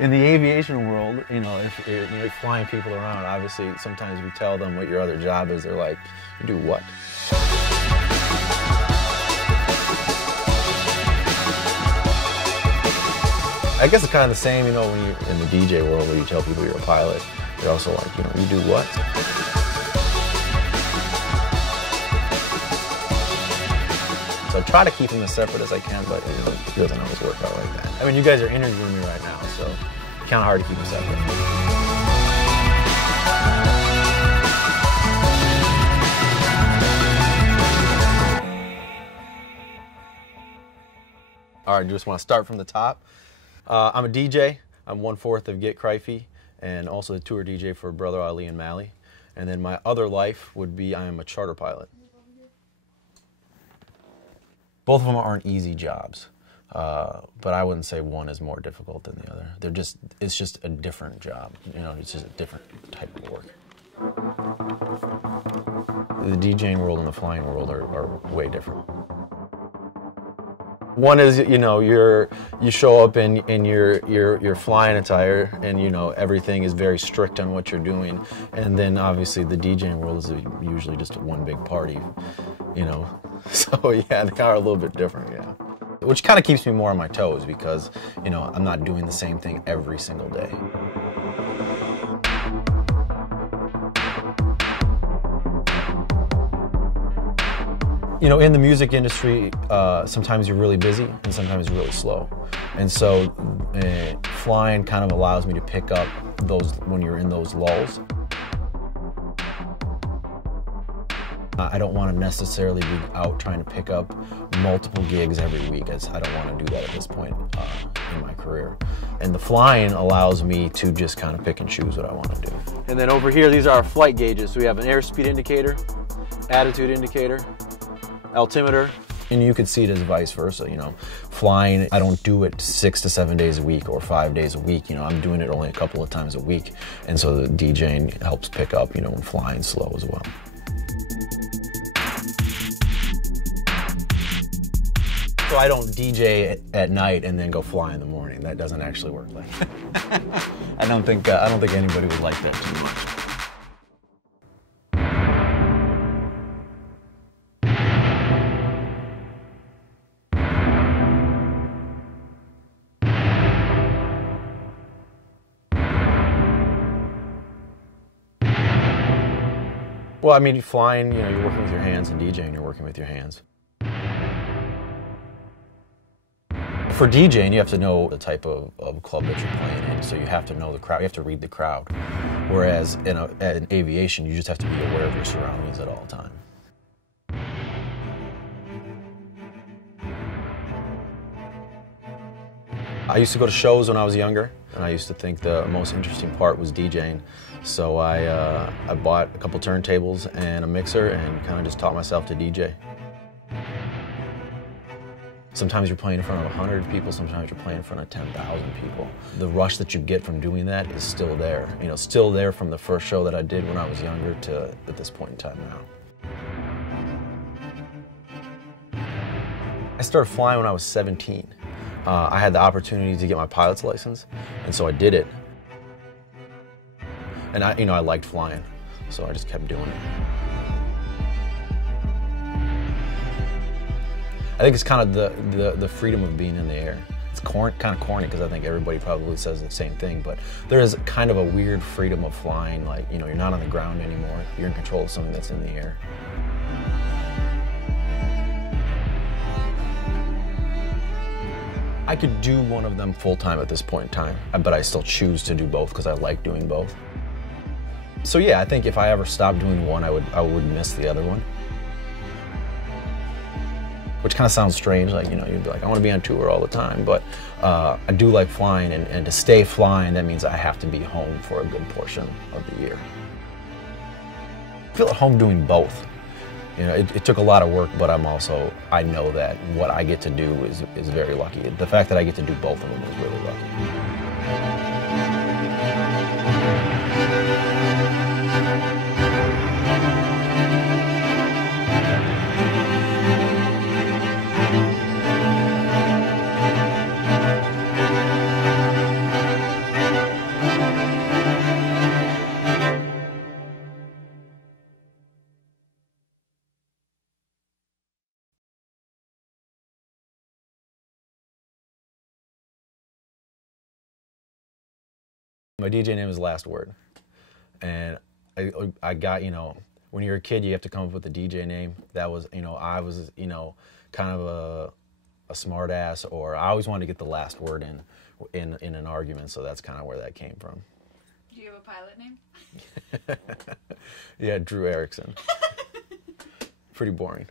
In the aviation world, you know, if you're flying people around, obviously sometimes we tell them what your other job is, they're like, you do what? I guess it's kind of the same, you know, when you're in the DJ world where you tell people you're a pilot, you're also like, you know, you do what? So I try to keep them as separate as I can, but you know, it doesn't always work out like that. I mean, you guys are interviewing me right now, so it's kind of hard to keep them separate. All right, just want to start from the top. I'm a DJ. I'm 1/4 of Get Cryphy and also the tour DJ for Brother Ali and Mally. And then my other life would be I am a charter pilot. Both of them aren't easy jobs, but I wouldn't say one is more difficult than the other. It's just a different job. You know, it's just a different type of work. The DJing world and the flying world are way different. One is, you know, you show up in your flying attire, and you know everything is very strict on what you're doing. And then obviously the DJing world is usually just one big party, you know. So yeah, they are a little bit different, yeah. Which kind of keeps me more on my toes because, you know, I'm not doing the same thing every single day. You know, in the music industry, sometimes you're really busy and sometimes you're really slow. And so flying kind of allows me to pick up those when you're in those lulls. I don't want to necessarily be out trying to pick up multiple gigs every week. I don't want to do that at this point in my career. And the flying allows me to just kind of pick and choose what I want to do. And then over here, these are our flight gauges. So we have an airspeed indicator, attitude indicator, altimeter, and you could see it as vice versa. You know, flying, I don't do it 6 to 7 days a week or 5 days a week. You know, I'm doing it only a couple of times a week, and so the DJing helps pick up, you know, when flying slow as well. So I don't DJ at night and then go fly in the morning. That doesn't actually work like that. I don't think anybody would like that too much. Well, I mean, flying, you know, you're working with your hands, and DJing, you're working with your hands. For DJing, you have to know the type of club that you're playing in, so you have to know the crowd, you have to read the crowd. Whereas in aviation, you just have to be aware of your surroundings at all times. I used to go to shows when I was younger, and I used to think the most interesting part was DJing. So I bought a couple turntables and a mixer and kind of just taught myself to DJ. Sometimes you're playing in front of 100 people, sometimes you're playing in front of 10,000 people. The rush that you get from doing that is still there. You know, still there from the first show that I did when I was younger to at this point in time now. I started flying when I was 17. I had the opportunity to get my pilot's license, and so I did it. And I liked flying, so I just kept doing it. I think it's kind of the freedom of being in the air. It's kind of corny because I think everybody probably says the same thing, but there is kind of a weird freedom of flying. Like, you know, you're not on the ground anymore. You're in control of something that's in the air. I could do one of them full-time at this point in time, but I still choose to do both because I like doing both. So yeah, I think if I ever stopped doing one, I would miss the other one. Which kind of sounds strange, like, you know, you'd be like, I want to be on tour all the time, but I do like flying, and to stay flying, that means I have to be home for a good portion of the year. I feel at home doing both. You know, it took a lot of work, but I know that what I get to do is very lucky. The fact that I get to do both of them is really lucky. My DJ name is Last Word. And I got, you know, when you're a kid, you have to come up with a DJ name. That was, you know, I was, you know, kind of a smart ass, or I always wanted to get the last word in an argument, so that's kind of where that came from. Do you have a pilot name? Yeah, Drew Erickson. Pretty boring.